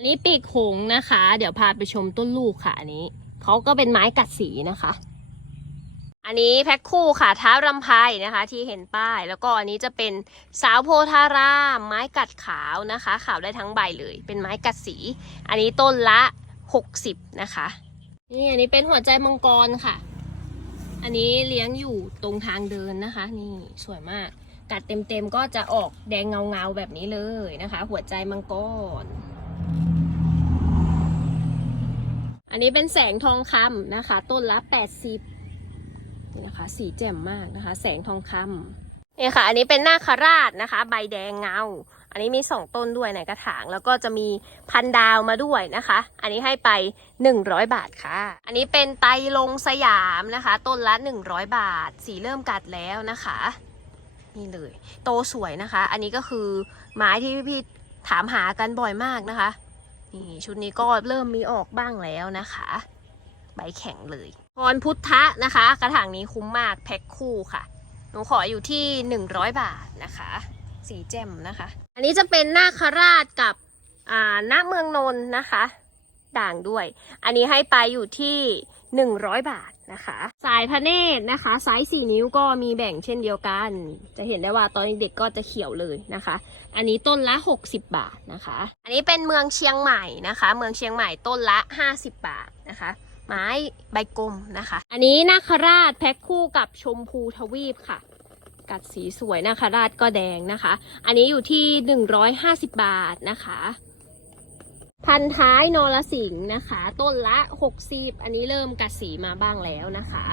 อันนี้ปีกหงนะคะ เดี๋ยวพาไปชมต้นลูกค่ะอันนี้เขาก็เป็นไม้กัดสีนะคะ อันนี้แพ็คคู่ค่ะท้ารำไพนะคะ ที่เห็นป้าย แล้วก็อันนี้จะเป็นสาวโพธาราม ไม้กัดขาวนะคะ ขาวได้ทั้งใบเลย เป็นไม้กัดสี อันนี้ต้นละ60นะคะ นี่อันนี้เป็นหัวใจมังกรค่ะ อันนี้เลี้ยงอยู่ตรงทางเดินนะคะ นี่สวยมาก กัดเต็มๆก็จะออกแดงเงาๆแบบนี้เลยนะคะ หัวใจมังกร อันนี้เป็นแสงทองคำนะคะ ต้นละ 80นี่นะคะ สีแจ่มมากนะคะ แสงทองคำนี่ค่ะ อันนี้เป็นนาคราชนะคะ ใบแดงเงา อันนี้มีสองต้นด้วยในกระถาง แล้วก็จะมีพันดาวมาด้วยนะคะ อันนี้ให้ไป 100 บาทค่ะ อันนี้เป็นไตลงสยามนะคะ ต้นละ 100 บาท สีเริ่มกัดแล้วนะคะ นี่เลย โตสวยนะคะ อันนี้ก็คือไม้ที่พี่ ถามหากันบ่อยมากนะคะ นี่ชุดนี้ก็เริ่มมีออกบ้างแล้วนะคะ ใบแข็งเลยพรพุทธะนะคะ กระถางนี้คุ้มมากแพ็คคู่ค่ะ หนูขออยู่ที่ 100 บาทนะคะ สีแจ่มนะคะ อันนี้จะเป็นนาคราชกับอ่าณเมืองนนท์นะคะ ด่างด้วย อันนี้ให้ไปอยู่ที่ 100 บาท นะคะ สายพระเนตรนะคะไซส์4นิ้วก็มีแบ่งเช่นเดียวกัน จะเห็นได้ว่าตอนเด็กก็จะเขียวเลยนะคะ อันนี้ต้นละ 60 บาทนะคะ อันนี้เป็นเมืองเชียงใหม่นะคะ เมืองเชียงใหม่ต้นละ 50 บาทนะคะไม้ใบกลมนะคะ อันนี้นาคราชแพ็คคู่กับชมพูทวีปค่ะ กัดสีสวยนาคราชก็แดงนะคะ อันนี้อยู่ที่ 150 บาทนะคะ พันท้ายนรสิงห์นะคะ ต้นละ60อันนี้เริ่มกัดสีมาบ้างแล้วนะคะ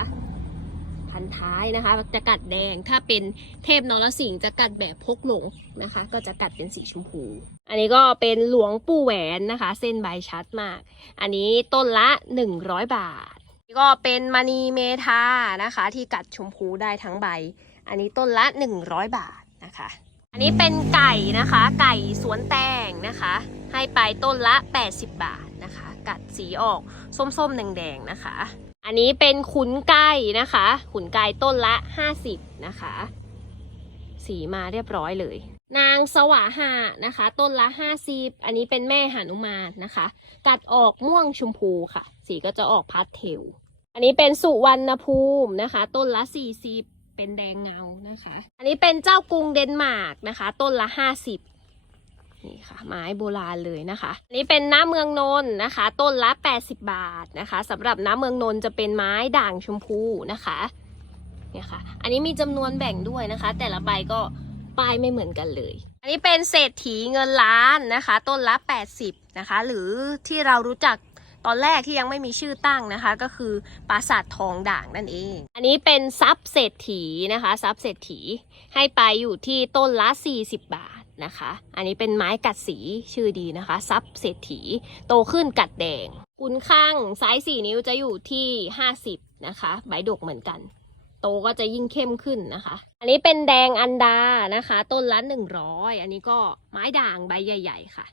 พันท้ายนะคะ จะกัดแดงถ้าเป็นเทพนรสิงห์จะกัดแบบพกหลงนะคะ ก็จะกัดเป็นสีชมพู อันนี้ก็เป็นหลวงปู่แหวนนะคะ เส้นใบชัดมาก อันนี้ต้นละ100บาทก็เป็นมณีเมทานะคะ ที่กัดชมพูได้ทั้งใบ อันนี้ต้นละ100บาทนะคะ อันนี้เป็นไก่นะคะ ไก่สวนแตงนะคะ ให้ไปต้นละ 80 บาทนะคะ กัดสีออกส้มๆแดงๆนะคะ อันนี้เป็นขุนไก่นะคะ ขุนไก่ต้นละ 50 นะคะ สีมาเรียบร้อยเลย นางสวาหานะคะ ต้นละ50อันนี้เป็นแม่หานุมานนะคะ กัดออกม่วงชมพูค่ะ สีก็จะออกพาสเทลอันนี้เป็นสุวรรณภูมินะคะ ต้นละ40 เป็นแดงเงานะคะ อันนี้เป็นเจ้ากรุงเดนมาร์กนะคะ ต้นละ50นี่ค่ะไม้โบราณเลยนะคะ อันนี้เป็นน้ำเมืองนนท์นะคะ ต้นละ 80 บาทนะคะสำหรับน้ำเมืองนนท์จะเป็นไม้ด่างชมพูนะคะเนี่ยค่ะ อันนี้มีจำนวนแบ่งด้วยนะคะ แต่ละใบก็ป้ายไม่เหมือนกันเลย อันนี้เป็นเศรษฐีเงินล้านนะคะ ต้นละ 80นะคะ หรือที่เรารู้จัก ตอนแรกที่ยังไม่มีชื่อตั้งนะคะ ก็คือปราสาททองด่างนั่นเอง อันนี้เป็นทรัพย์เศรษฐีนะคะทรัพย์เศรษฐีให้ไปอยู่ที่ต้นละ 40 บาทนะคะ อันนี้เป็นไม้กัดสีชื่อดีนะคะทรัพย์เศรษฐีโตขึ้นกัดแดงคุณข้างไซส์4นิ้วจะอยู่ที่ 50 นะคะ ใบดกเหมือนกัน โตก็จะยิ่งเข้มขึ้นนะคะ อันนี้เป็นแดงอันดานะคะ ต้นละ100 อันนี้ก็ไม้ด่างใบใหญ่ ๆ ค่ะ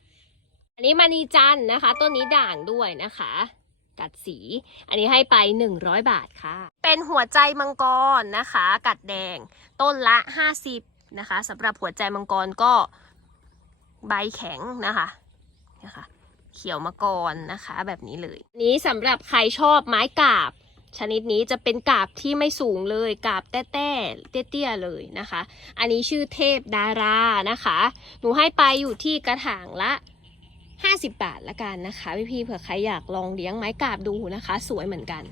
อันนี้มณีจันนะคะ ต้นนี้ด่างด้วยนะคะ กัดสี อันนี้ให้ไป 100 บาทค่ะ เป็นหัวใจมังกรนะคะ กัดแดง ต้นละ 50นะคะสำหรับหัวใจมังกรก็ใบแข็งนะคะนะคะเขียวมะกรนะคะ แบบนี้เลย นี้สำหรับใครชอบไม้กาบ ชนิดนี้จะเป็นกาบที่ไม่สูงเลยกาบแต้ๆเตี้ยๆเลยนะคะ อันนี้ชื่อเทพดารานะคะ หนูให้ไปอยู่ที่กระถางละ 50 บาทละกันนะคะ พี่ๆเผื่อใครอยากลองเลี้ยงไม้กาบดูนะคะ สวยเหมือนกัน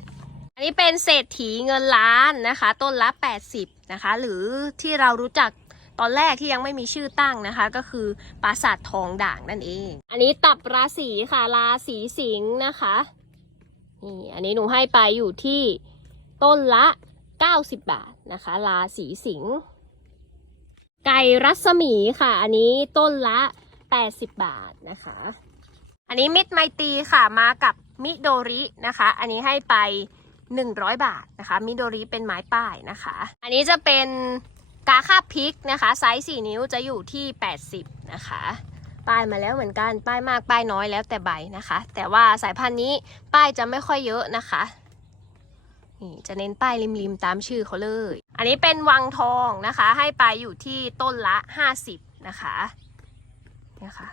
อันนี้เป็นเศรษฐีเงินล้านนะคะ ต้นละ 80นะคะ หรือที่เรารู้จักตอนแรกที่ยังไม่มีชื่อตั้งนะคะ ก็คือปราสาททองด่างนั่นเอง อันนี้ตับราศีค่ะราศีสิงห์นะคะนี่อันนี้หนูให้ไปอยู่ที่ต้นละ 90 บาทนะคะ ราศีสิงห์ไก่รัศมีค่ะ อันนี้ต้นละ 80 บาทนะคะ อันนี้มิตรไมตีค่ะมากับมิโดรินะคะ อันนี้ให้ไป 100 บาทนะคะ มิโดริเป็นไม้ป้ายนะคะ อันนี้จะเป็นกาคาบพิกนะคะ ไซส์ 4 นิ้วจะอยู่ที่ 80 นะคะ ป้ายมาแล้วเหมือนกัน ป้ายมากป้ายน้อยแล้วแต่ใบนะคะ แต่ว่าสายพันธุ์นี้ป้ายจะไม่ค่อยเยอะนะคะนี่จะเน้นป้ายริมๆตามชื่อเขาเลย อันนี้เป็นวังทองนะคะ ให้ไปอยู่ที่ต้นละ 50 นะคะ เนี่ยค่ะ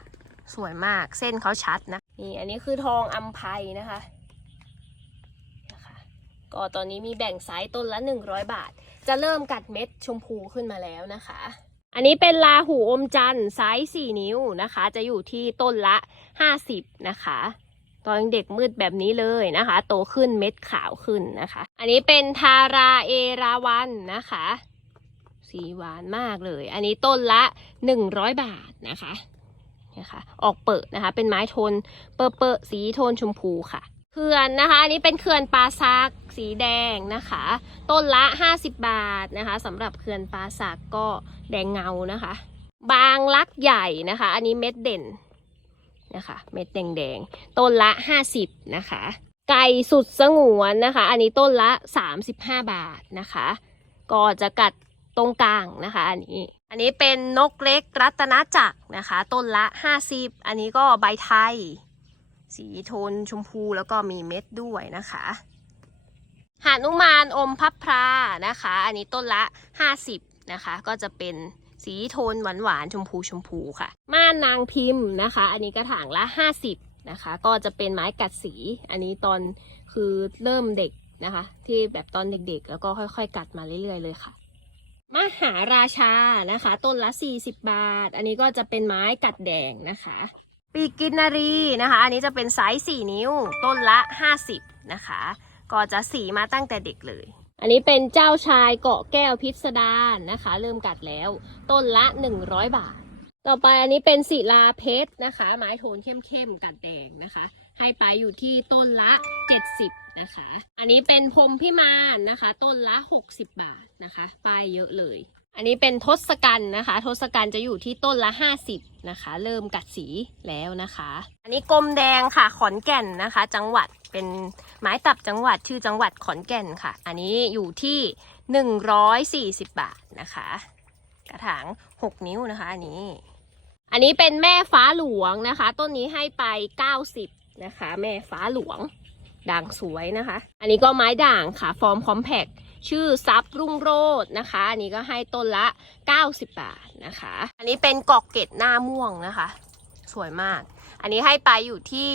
สวยมากเส้นเขาชัดนะนี่อันนี้คือทองอัมไพนะคะนะคะ ก็ตอนนี้มีแบ่งไซส์ต้นละ 100 บาท จะเริ่มกัดเม็ดชมพูขึ้นมาแล้วนะคะ อันนี้เป็นลาหูอมจันทร์ไซส์4นิ้วนะคะ จะอยู่ที่ต้นละ 50 นะคะตอนเด็กมืดแบบนี้เลยนะคะ โตขึ้นเม็ดขาวขึ้นนะคะ อันนี้เป็นทาราเอราวันนะคะ สีหวานมากเลย อันนี้ต้นละ 100 บาทนะคะ นี่ยค่ะออกเปิดนะคะ เป็นไม้โทนเปอร์เปอร์สีโทนชมพูค่ะเขื่อนนะคะ อันนี้เป็นเขื่อนปลาซักสีแดงนะคะ ต้นละ 50 บาทนะคะสำหรับเขื่อนปลาซักก็แดงเงานะคะ บางรักใหญ่นะคะ อันนี้เม็ดเด่นนะคะ เม็ดแดงๆต้นละ 50นะคะ ไก่สุดสงวนนะคะ อันนี้ต้นละ 35 บาทนะคะ ก็จะกัดตรงกลางนะคะ อันนี้ อันนี้เป็นนกเล็กรัตนจักรนะคะ ต้นละ 50 อันนี้ก็ใบไทย สีโทนชมพูแล้วก็มีเม็ดด้วยนะคะหานุมานอมพับพรานะคะ อันนี้ต้นละ 50 นะคะ ก็จะเป็นสีโทนหวานหวานๆชมพูชมพูค่ะ ม่านนางพิมพ์นะคะ อันนี้กระถางละ 50 นะคะ ก็จะเป็นไม้กัดสี อันนี้ตอนคือเริ่มเด็กนะคะ ที่แบบตอนเด็กๆ แล้วก็ค่อยๆ กัดมาเรื่อยๆเลยค่ะ มหาราชานะคะ ต้นละ 40 บาท อันนี้ก็จะเป็นไม้กัดแดงนะคะ ปีกกินนารีนะคะ อันนี้จะเป็นไซส์4นิ้ว ต้นละ 50 นะคะ ก็จะสีมาตั้งแต่เด็กเลย อันนี้เป็นเจ้าชายเกาะแก้วพิสดารนะคะ เริ่มกัดแล้ว ต้นละ 100 บาท ต่อไปอันนี้เป็นศิลาเพชรนะคะ ไม้โทนเข้มๆกัดแดงนะคะ ให้ไปอยู่ที่ต้นละ 70 นะคะ อันนี้เป็นพรมพิมานนะคะ ต้นละ 60 บาทนะคะป้ายเยอะเลย อันนี้เป็นทศกัณฐ์นะคะ ทศกัณฐ์จะอยู่ที่ต้นละ 50 นะคะ เริ่มกัดสีแล้วนะคะ อันนี้กลมแดงค่ะขอนแก่นนะคะ จังหวัดเป็นไม้ตับจังหวัดชื่อจังหวัดขอนแก่นค่ะ อันนี้อยู่ที่ 140 บาทนะคะ กระถาง 6 นิ้วนะคะ อันนี้ อันนี้เป็นแม่ฟ้าหลวงนะคะ ต้นนี้ให้ไป 90 นะคะ แม่ฟ้าหลวงด่างสวยนะคะ อันนี้ก็ไม้ด่างค่ะ ฟอร์มคอมแพคชื่อซับรุ่งโรจน์นะคะ อันนี้ก็ให้ต้นละ 90 บาทนะคะ อันนี้เป็นกอกเกตหน้าม่วงนะคะ สวยมาก อันนี้ให้ไปอยู่ที่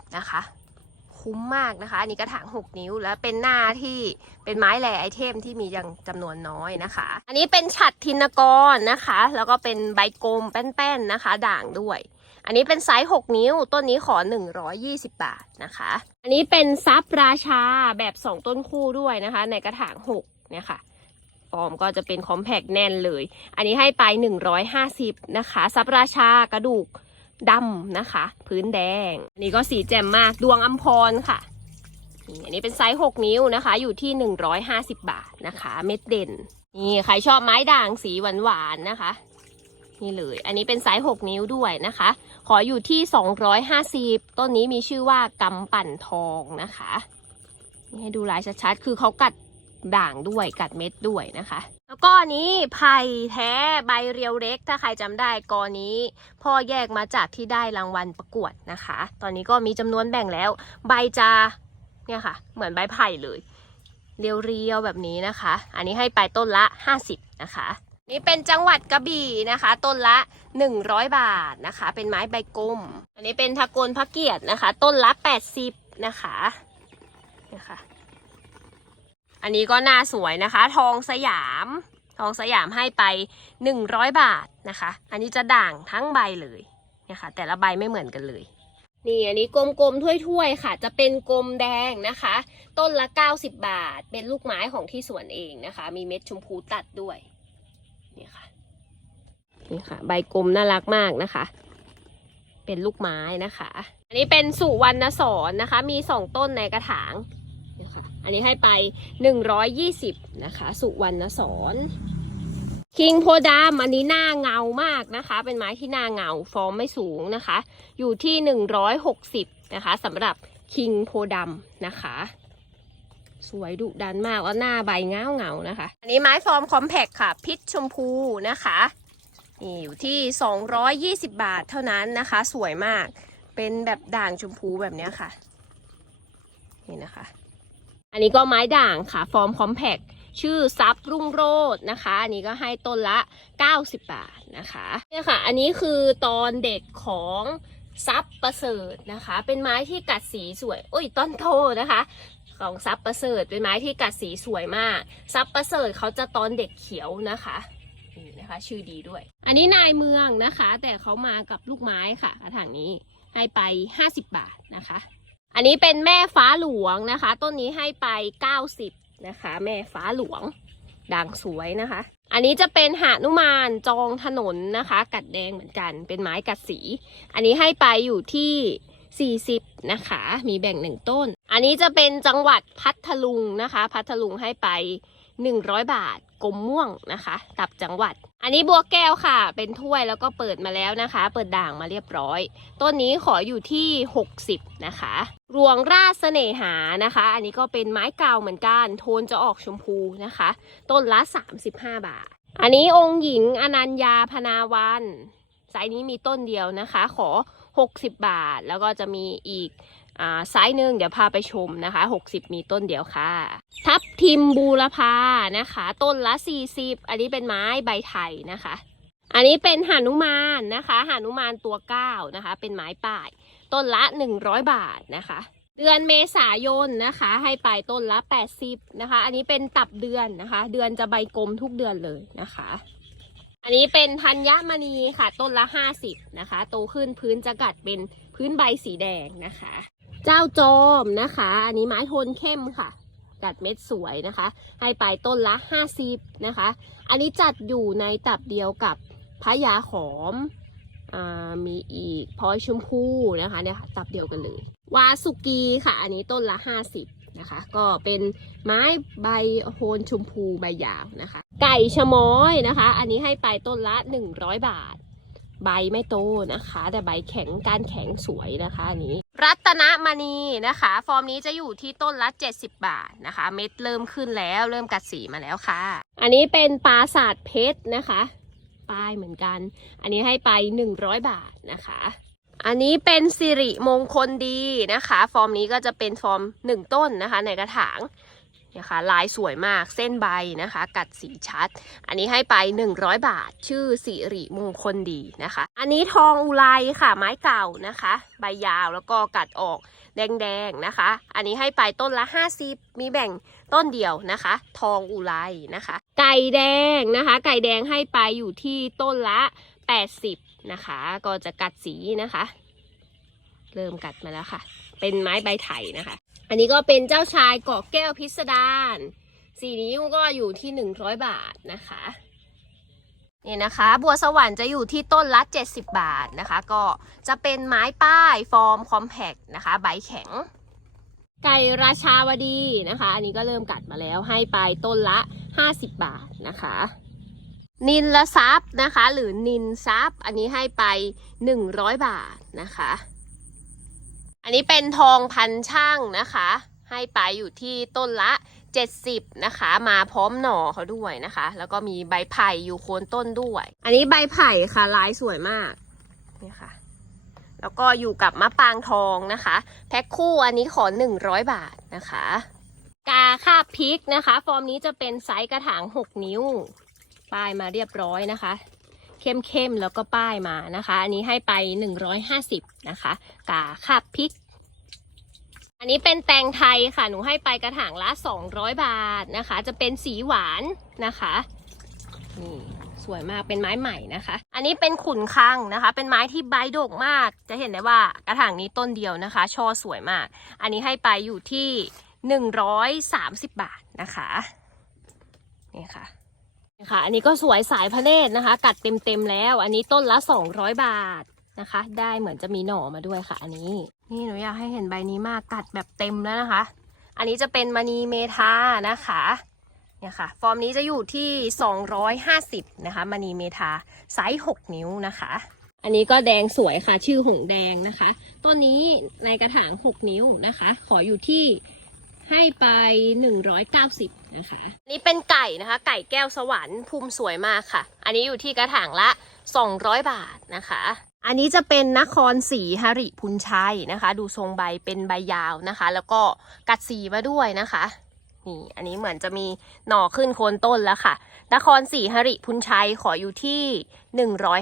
290 นะคะ คุ้มมากนะคะ อันนี้กระถาง 6 นิ้วแล้วเป็นหน้าที่เป็นไม้แลไอเทมที่มียังจำนวนน้อยนะคะ อันนี้เป็นฉัดทินกรนะคะ แล้วก็เป็นใบกลมแป้นๆนะคะ ด่างด้วย อันนี้เป็นไซส์ 6 นิ้ว ต้นนี้ขอ 120 บาทนะคะ อันนี้เป็นซับราชาแบบ 2 ต้นคู่ด้วยนะคะ ในกระถาง 6 เนี่ยค่ะฟอร์มก็จะเป็นคอมแพกแน่นเลย อันนี้ให้ไป 150 นะคะ ซับราชากระดูกดำนะคะ พื้นแดง อันนี้ก็สีแจ่มมากดวงอัมพรค่ะอันนี้เป็นไซส์ 6 นิ้วนะคะ อยู่ที่ 150 บาทนะคะ เม็ดเด่น นี่ใครชอบไม้ด่างสีหวานๆนะคะ นี่เลย อันนี้เป็นไซส์6นิ้วด้วยนะคะ ขออยู่ที่ 250 ต้นนี้มีชื่อว่ากำปั่นทองนะคะนี่ให้ดูลายชัดๆ คือเขากัดด่างด้วยกัดเม็ดด้วยนะคะ แล้วก็นนี้ไผ่แท้ใบเรียวเล็ก ถ้าใครจำได้กอนี้ พ่อแยกมาจากที่ได้รางวัลประกวดนะคะ ตอนนี้ก็มีจำนวนแบ่งแล้ว ใบจะเนี่ยค่ะ เหมือนใบไผ่เลย เรียวๆแบบนี้นะคะ อันนี้ให้ไปต้นละ 50 นะคะ นี่เป็นจังหวัดกระบี่นะคะ ต้นละ 100 บาทนะคะ เป็นไม้ใบกลม อันนี้เป็นทะโกนพระเกียรตินะคะ ต้นละ 80 นะคะนะคะ อันนี้ก็น่าสวยนะคะ ทองสยาม ทองสยามให้ไป 100 บาทนะคะ อันนี้จะด่างทั้งใบเลยนะคะ แต่ละใบไม่เหมือนกันเลยนี่อันนี้กลมๆถ้วยๆค่ะ จะเป็นกลมแดงนะคะ ต้นละ 90 บาท เป็นลูกไม้ของที่สวนเองนะคะ มีเม็ดชมพูตัดด้วย นี่ค่ะนี่ค่ะ ใบกลมน่ารักมากนะคะ เป็นลูกไม้นะคะ อันนี้เป็นสุวรรณสอนนะคะ มีสองต้นในกระถางนี่ค่ะอันนี้ให้ไป 120 นะคะ สุวรรณสอนคิงโพดามอันนี้หน้าเงามากนะคะ เป็นไม้ที่หน้าเงาฟอร์มไม่สูงนะคะ อยู่ที่ 160 นะคะสำหรับคิงโพดำนะคะ สวยดุดันมากแล้วหน้าใบเงาเงานะคะ อันนี้ไม้ฟอร์มคอมแพคค่ะ พิษชมพูนะคะนี่อยู่ที่ 220 บาทเท่านั้นนะคะ สวยมากเป็นแบบด่างชมพูแบบนี้ค่ะ นี่นะคะ อันนี้ก็ไม้ด่างค่ะ ฟอร์มคอมแพคชื่อซับรุ่งโรจน์นะคะ อันนี้ก็ให้ต้นละ 90 บาทนะคะเนี่ยค่ะ อันนี้คือตอนเด็กของซับประเสริฐนะคะ เป็นไม้ที่กัดสีสวย โอ้ยต้นโทนะคะ ของซับประเสริฐเป็นไม้ที่กัดสีสวยมาก ซับประเสริฐเขาจะตอนเด็กเขียวนะคะนี่นะคะชื่อดีด้วย อันนี้นายเมืองนะคะ แต่เขามากับลูกไม้ค่ะกระถางนี้ให้ไป 50 บาทนะคะ อันนี้เป็นแม่ฟ้าหลวงนะคะ ต้นนี้ให้ไป 90นะคะ แม่ฟ้าหลวงด่างสวยนะคะ อันนี้จะเป็นหานุมานจองถนนนะคะ กัดแดงเหมือนกัน เป็นไม้กัดสี อันนี้ให้ไปอยู่ที่ 40 นะคะ มีแบ่งหนึ่งต้น อันนี้จะเป็นจังหวัดพัทลุงนะคะ พัทลุงให้ไป 100 บาทกลมม่วงนะคะตับจังหวัด อันนี้บัวแก้วค่ะ เป็นถ้วยแล้วก็เปิดมาแล้วนะคะ เปิดด่างมาเรียบร้อย ต้นนี้ขออยู่ที่ 60 นะคะ รวงราชเสน่หานะคะ อันนี้ก็เป็นไม้เก่าเหมือนกัน โทนจะออกชมพูนะคะ ต้นละ 35 บาท อันนี้องค์หญิงอนัญญาพนาวันไซส์นี้มีต้นเดียวนะคะ ขอ 60 บาท แล้วก็จะมีอีกอ่าไซส์หนึ่งเดี๋ยวพาไปชมนะคะ 60 มีต้นเดียวค่ะ ทับทิมบูรพานะคะ ต้นละ 40 อันนี้เป็นไม้ใบไทยนะคะ อันนี้เป็นหานุมานนะคะหานุมานตัวเก้านะคะ เป็นไม้ป่าย ต้นละ 100 บาทนะคะเดือนเมษายนนะคะ ให้ไปต้นละ 80 นะคะ อันนี้เป็นตับเดือนนะคะ เดือนจะใบกลมทุกเดือนเลยนะคะ อันนี้เป็นธัญมณีค่ะ ต้นละ50นะคะ โตขึ้นพื้นจะกัดเป็นพื้นใบสีแดงนะคะ เจ้าจอมนะคะ อันนี้ไม้โทนเข้มค่ะ กัดเม็ดสวยนะคะ ให้ไปต้นละ50นะคะ อันนี้จัดอยู่ในตับเดียวกับพระยาขอมอ่ามีอีกพลอยชมพูนะคะเนี่ยค่ะตับเดียวกันเลย วาสุกีค่ะ อันนี้ต้นละ50นะคะ ก็เป็นไม้ใบโฮนชมพูใบยาวนะคะ ไก่ชะม้อยนะคะ อันนี้ให้ไปต้นละ 100 บาท ใบไม่โตนะคะ แต่ใบแข็งการแข็งสวยนะคะอันนี้ รัตนมณีนะคะ ฟอร์มนี้จะอยู่ที่ต้นละ 70 บาทนะคะ เม็ดเริ่มขึ้นแล้วเริ่มกัดสีมาแล้วค่ะ อันนี้เป็นปราสาทเพชรนะคะ ป้ายเหมือนกัน อันนี้ให้ไป 100 บาทนะคะอันนี้เป็นสิริมงคลดีนะคะ ฟอร์มนี้ก็จะเป็นฟอร์ม 1 ต้นนะคะ ในกระถาง นี่ยค่ะลายสวยมากเส้นใบนะคะ กัดสีชัด อันนี้ให้ไป 100 บาท ชื่อสิริมงคลดีนะคะ อันนี้ทองอุไรค่ะ ไม้เก่านะคะ ใบยาวแล้วก็กัดออกแดงๆนะคะ อันนี้ให้ไปต้นละ 50 มีแบ่งต้นเดียวนะคะ ทองอุไรนะคะ ไก่แดงนะคะ ไก่แดงให้ไปอยู่ที่ต้นละ 80 นะคะ ก็จะกัดสีนะคะ เริ่มกัดมาแล้วค่ะ เป็นไม้ใบไถนะคะ อันนี้ก็เป็นเจ้าชายเกาะแก้วพิสดารสีนิ้วก็อยู่ที่100บาทนะคะนี่นะคะ บัวสวรรค์จะอยู่ที่ต้นละ 70 บาทนะคะ ก็จะเป็นไม้ป้ายฟอร์มคอมแพกนะคะ ใบแข็ง ไก่ราชาวดีนะคะ อันนี้ก็เริ่มกัดมาแล้วให้ไปต้นละ 50 บาทนะคะ นินละซับนะคะ หรือนินซับอันนี้ให้ไป 100 บาทนะคะ อันนี้เป็นทองพันช่างนะคะ ให้ไปอยู่ที่ต้นละ 70 นะคะ มาพร้อมหน่อเขาด้วยนะคะ แล้วก็มีใบไผ่อยู่โคนต้นด้วย อันนี้ใบไผ่ค่ะลายสวยมากนี่ค่ะ แล้วก็อยู่กับมะปรางทองนะคะ แพ็คคู่อันนี้ขอ 100 บาทนะคะ กาคาบพริกนะคะ ฟอร์มนี้จะเป็นไซส์กระถาง 6 นิ้วป้ายมาเรียบร้อยนะคะ เข้มๆ แล้วก็ป้ายมานะคะ อันนี้ให้ไป 150 นะคะกาคาบพริก อันนี้เป็นแตงไทยค่ะ หนูให้ไปกระถางละ 200 บาทนะคะ จะเป็นสีหวานนะคะนี่สวยมากเป็นไม้ใหม่นะคะ อันนี้เป็นขุนคังนะคะ เป็นไม้ที่ใบโด่งมาก จะเห็นได้ว่ากระถางนี้ต้นเดียวนะคะ ช่อสวยมาก อันนี้ให้ไปอยู่ที่ 130 บาทนะคะนี่ค่ะ ค่ะ อันนี้ก็สวยสายพระเนตรนะคะ กัดเต็มๆแล้ว อันนี้ต้นละ 200 บาทนะคะ ได้เหมือนจะมีหน่อมาด้วยค่ะ อันนี้ นี่หนูอยากให้เห็นใบนี้มากกัดแบบเต็มแล้วนะคะ อันนี้จะเป็นมณีเมทานะคะเนี่ยค่ะ ฟอร์มนี้จะอยู่ที่ 250 นะคะมณีเมทาไซส์ 6 นิ้วนะคะ อันนี้ก็แดงสวยค่ะ ชื่อหงแดงนะคะ ต้นนี้ในกระถาง 6 นิ้วนะคะ ขออยู่ที่ให้ไป 190 นะคะ นี่เป็นไก่นะคะ ไก่แก้วสวรรค์ภูมิสวยมากค่ะ อันนี้อยู่ที่กระถางละ 200 บาทนะคะ อันนี้จะเป็นนครศรีหริพุนชัยนะคะ ดูทรงใบเป็นใบยาวนะคะ แล้วก็กัดสีมาด้วยนะคะนี่อันนี้เหมือนจะมีหน่อขึ้นโคนต้นแล้วค่ะ นครศรีหริพุนชัยขออยู่ที่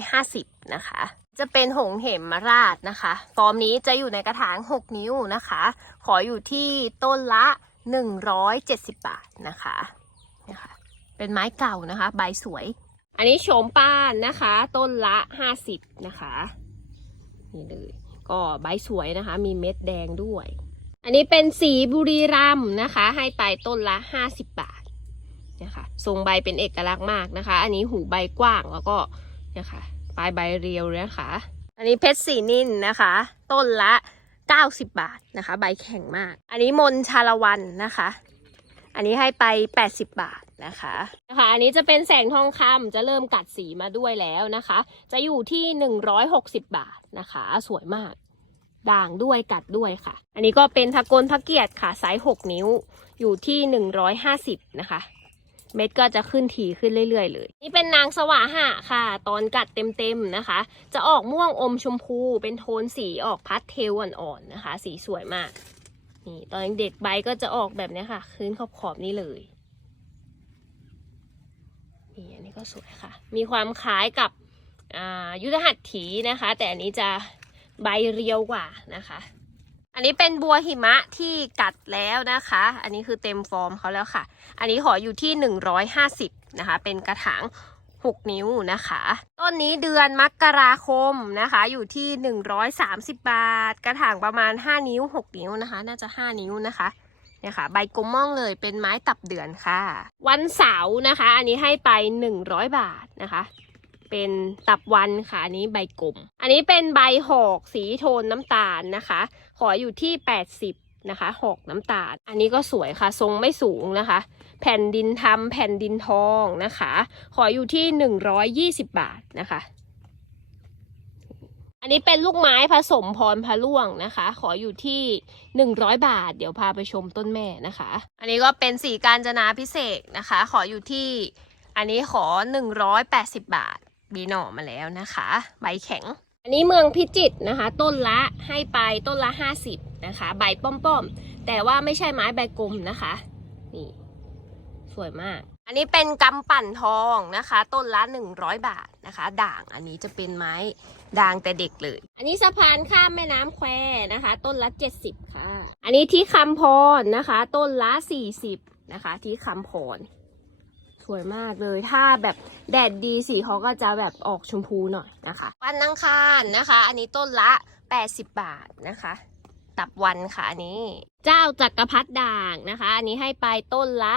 150 นะคะ จะเป็นหงเหมมาราชนะคะ ฟอร์มนี้จะอยู่ในกระถาง 6 นิ้วนะคะ ขออยู่ที่ต้นละ 170 บาทนะคะนะคะเป็นไม้เก่านะคะ ใบสวย อันนี้โฉมป้านนะคะ ต้นละ 50 นะคะนี่เลยก็ใบสวยนะคะ มีเม็ดแดงด้วย อันนี้เป็นสีบุรีรัมนะคะ ให้ไปต้นละ 50 บาทนะคะทรงใบเป็นเอกลักษณ์มากนะคะ อันนี้หูใบกว้างแล้วก็นะคะปลายใบเรียวนะคะ อันนี้เพชรสีนินนะคะ ต้นละ 90 บาทนะคะ ใบแข็งมาก อันนี้มนชาละวันนะคะ อันนี้ให้ไป 80 บาทนะคะนะคะ อันนี้จะเป็นแสงทองคำจะเริ่มกัดสีมาด้วยแล้วนะคะ จะอยู่ที่ 160 บาทนะคะ สวยมาก ด่างด้วยกัดด้วยค่ะ อันนี้ก็เป็นทะกลพระเกียรติค่ะไซส์6นิ้วอยู่ที่ 150 นะคะ เม็ดก็จะขึ้นถี่ขึ้นเรื่อยๆ เลย นี่เป็นนางสวาหะค่ะ ตอนกัดเต็มๆนะคะ จะออกม่วงอมชมพูเป็นโทนสีออกพัดเทลอ่อนๆนะคะ สีสวยมาก นี่ตอนเด็กใบก็จะออกแบบนี้ค่ะคืนขอบๆนี้เลยนี่อันนี้ก็สวยค่ะ มีความคล้ายกับอ่ายุทธหัตถีนะคะ แต่อันนี้จะใบเรียวกว่านะคะ อันนี้เป็นบัวหิมะที่กัดแล้วนะคะ อันนี้คือเต็มฟอร์มเขาแล้วค่ะ อันนี้ขออยู่ที่ 150 นะคะ เป็นกระถาง 6 นิ้วนะคะ ต้นนี้เดือนมกราคมนะคะ อยู่ที่ 130 บาท กระถางประมาณ 5 นิ้ว 6 นิ้วนะคะ น่าจะ 5 นิ้วนะคะเนี่ยค่ะใบกลมม่องเลยเป็นไม้ตับเดือนค่ะ วันเสาร์นะคะ อันนี้ให้ไป 100 บาทนะคะ เป็นตับวันค่ะอันนี้ใบกลมอันนี้เป็นใบหอกสีโทนน้ำตาลนะคะ ขออยู่ที่ 80นะคะหอกน้ำตาล อันนี้ก็สวยค่ะ ทรงไม่สูงนะคะ แผ่นดินทำแผ่นดินทองนะคะ ขออยู่ที่ 120 บาทนะคะ อันนี้เป็นลูกไม้ผสมพรพะล่วงนะคะ ขออยู่ที่ 100 บาท เดี๋ยวพาไปชมต้นแม่นะคะ อันนี้ก็เป็นสีการจนาพิเศษนะคะ ขออยู่ที่อันนี้ขอ 180 บาท มีหน่อมาแล้วนะคะ ใบแข็ง อันนี้เมืองพิจิตรนะคะ ต้นละให้ไปต้นละ 50 นะคะ ใบป้อมๆ แต่ว่าไม่ใช่ไม้ใบกลมนะคะ นี่ สวยมาก อันนี้เป็นกำปั่นทองนะคะ ต้นละ 100 บาทนะคะ ด่างอันนี้จะเป็นไม้ด่างแต่เด็กเลย อันนี้สะพานข้ามแม่น้ำแควนะคะ ต้นละ 70 ค่ะ อันนี้ที่คำพรนะคะ ต้นละ 40 นะคะ ที่คำพรส วยมากเลย ถ้าแบบแดดดีสีเขาก็จะแบบออกชมพูหน่อยนะคะ วันอังคารนะคะ อันนี้ต้นละ 80 บาทนะคะ ตับวันค่ะอันนี้ เจ้าจักรพรรดิด่างนะคะ อันนี้ให้ไปต้นละ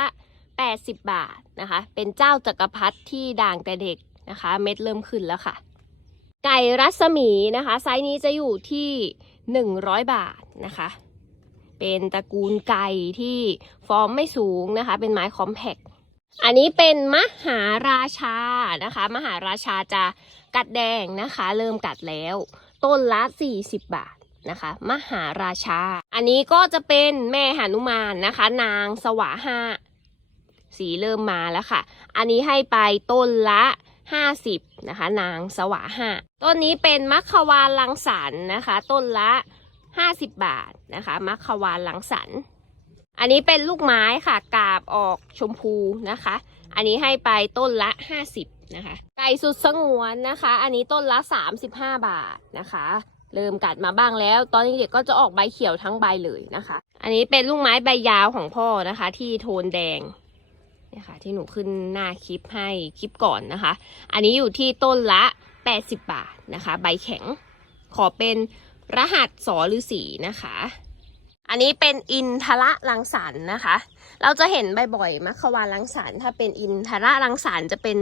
80 บาทนะคะ เป็นเจ้าจักรพรรดิที่ด่างแต่เด็กนะคะ เม็ดเริ่มขึ้นแล้วค่ะ ไก่รัศมีนะคะ ไซส์นี้จะอยู่ที่ 100 บาทนะคะเป็นตระกูลไก่ที่ฟอร์มไม่สูงนะคะ เป็นไม้คอมแพค อันนี้เป็นมหาราชานะคะ มหาราชาจะกัดแดงนะคะ เริ่มกัดแล้ว ต้นละ 40 บาทนะคะ มหาราชา อันนี้ก็จะเป็นแม่หานุมานนะคะ นางสวาห้าสีเริ่มมาแล้วค่ะ อันนี้ให้ไปต้นละ 50นะคะ นางสวาห้าต้นนี้เป็นมัคควานลังสรรค์นะคะ ต้นละ 50 บาทนะคะ มัคควานลังสรร อันนี้เป็นลูกไม้ค่ะกาบออกชมพูนะคะ อันนี้ให้ไปต้นละ 50นะคะ ไก่สุดสงวนนะคะ อันนี้ต้นละ 35 บาทนะคะ เริ่มกัดมาบ้างแล้ว ตอนนี้เด็กก็จะออกใบเขียวทั้งใบเลยนะคะ อันนี้เป็นลูกไม้ใบยาวของพ่อนะคะ ที่โทนแดงเนี่ยค่ะที่หนูขึ้นหน้าคลิปให้คลิปก่อนนะคะ อันนี้อยู่ที่ต้นละ 80 บาทนะคะ ใบแข็ง ขอเป็นรหัสสอฤาษีนะคะ อันนี้เป็นอินทระรังสรรค์นะคะ เราจะเห็นบ่อยๆมัคควานรังสรรค์ถ้าเป็นอินทระรังสรรค์จะเป็น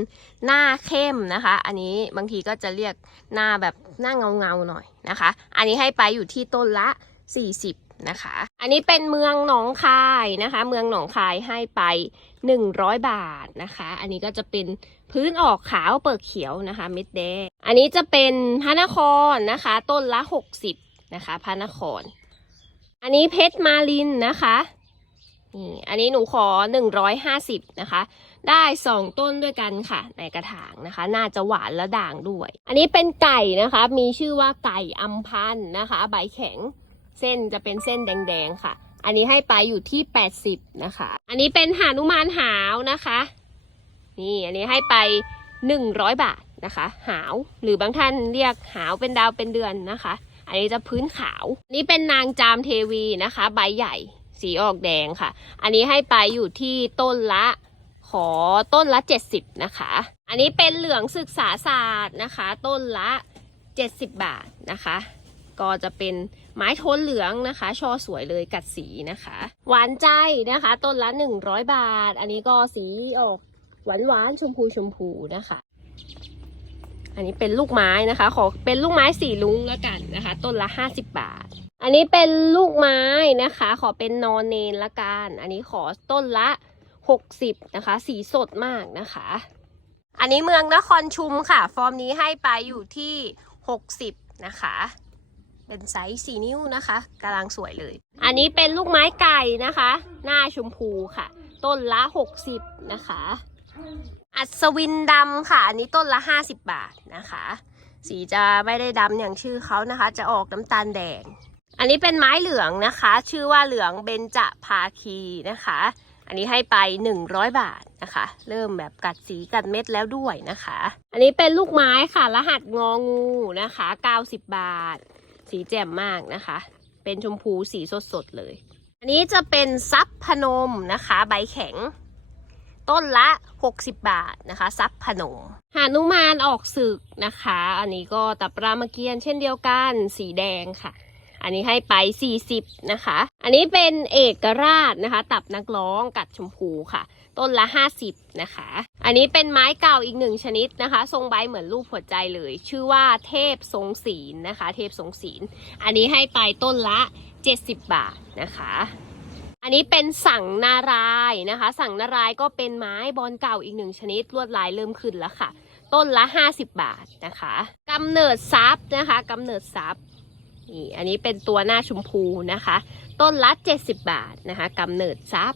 หน้าเข้มนะคะ อันนี้บางทีก็จะเรียกหน้าแบบหน้าเงาๆหน่อยนะคะ อันนี้ให้ไปอยู่ที่ต้นละ 40นะคะ อันนี้เป็นเมืองหนองคายนะคะ เมืองหนองคายให้ไป 100 บาทนะคะ อันนี้ก็จะเป็นพื้นออกขาวเปิดเขียวนะคะเม็ดแดง อันนี้จะเป็นพระนครนะคะ ต้นละ 60นะคะพระนคร อันนี้เพชรมาลินนะคะนี่อันนี้หนูขอ 150 นะคะ ได้สองต้นด้วยกันค่ะ ในกระถางนะคะ น่าจะหวานและด่างด้วย อันนี้เป็นไก่นะคะ มีชื่อว่าไก่อัมพันธ์นะคะ ใบแข็ง เส้นจะเป็นเส้นแดงๆค่ะ อันนี้ให้ไปอยู่ที่ 80 นะคะ อันนี้เป็นหานุมานหาวนะคะ นี่ อันนี้ให้ไป 100 บาทนะคะ หาว หรือบางท่านเรียกหาวเป็นดาวเป็นเดือนนะคะ อันนี้จะพื้นขาว นี่เป็นนางจามเทวีนะคะ ใบใหญ่สีออกแดงค่ะ อันนี้ให้ไปอยู่ที่ต้นละขอต้นละ 70 นะคะ อันนี้เป็นเหลืองศึกษาศาสตร์นะคะ ต้นละ 70 บาทนะคะ ก็จะเป็นไม้โทนเหลืองนะคะ ช่อสวยเลยกัดสีนะคะ หวานใจนะคะ ต้นละ 100 บาท อันนี้ก็สีออกหวานหวานชมพูชมพูนะคะ อันนี้เป็นลูกไม้นะคะ ขอเป็นลูกไม้สีลุงแล้วกันนะคะ ต้นละ 50 บาท อันนี้เป็นลูกไม้นะคะ ขอเป็นนอนเนนละกัน อันนี้ขอต้นละ 60นะคะ สีสดมากนะคะ อันนี้เมืองนครชุมค่ะ ฟอร์มนี้ให้ไปอยู่ที่ 60 นะคะเป็นไซส์4นิ้วนะคะกำลังสวยเลย อันนี้เป็นลูกไม้ไก่นะคะ หน้าชมพูค่ะ ต้นละ 60 นะคะ อัศวินดำค่ะ อันนี้ต้นละ 50 บาทนะคะ สีจะไม่ได้ดำอย่างชื่อเขานะคะ จะออกน้ำตาลแดง อันนี้เป็นไม้เหลืองนะคะ ชื่อว่าเหลืองเบญจภาคีนะคะ อันนี้ให้ไป 100 บาทนะคะ เริ่มแบบกัดสีกัดเม็ดแล้วด้วยนะคะ อันนี้เป็นลูกไม้ค่ะ รหัสงองูนะคะ 90 บาท สีแจ่มมากนะคะ เป็นชมพูสีสดๆเลย อันนี้จะเป็นซับพนมนะคะ ใบแข็ง ต้นละ 60 บาทนะคะ ซับพนมหานุมานออกศึกนะคะ อันนี้ก็ตับรามเกียรติเช่นเดียวกันสีแดงค่ะอันนี้ให้ไป 40 นะคะ อันนี้เป็นเอกราชนะคะ ตับนักร้องกัดชมพูค่ะ ต้นละ 50 นะคะ อันนี้เป็นไม้เก่าอีกหนึ่งชนิดนะคะ ทรงใบเหมือนรูปหัวใจเลย ชื่อว่าเทพทรงศีลนะคะ เทพทรงศีล อันนี้ให้ไปต้นละ 70 บาทนะคะ อันนี้เป็นสั่งนารายนะคะ สั่งนารายก็เป็นไม้บอลเก่าอีกหนึ่งชนิดลวดลายเริ่มขึ้นแล้วค่ะ ต้นละ 50 บาทนะคะกำเนิดซับนะคะกำเนิดซับนี่อันนี้เป็นตัวหน้าชมพูนะคะ ต้นละ 70 บาทนะคะกำเนิดซับ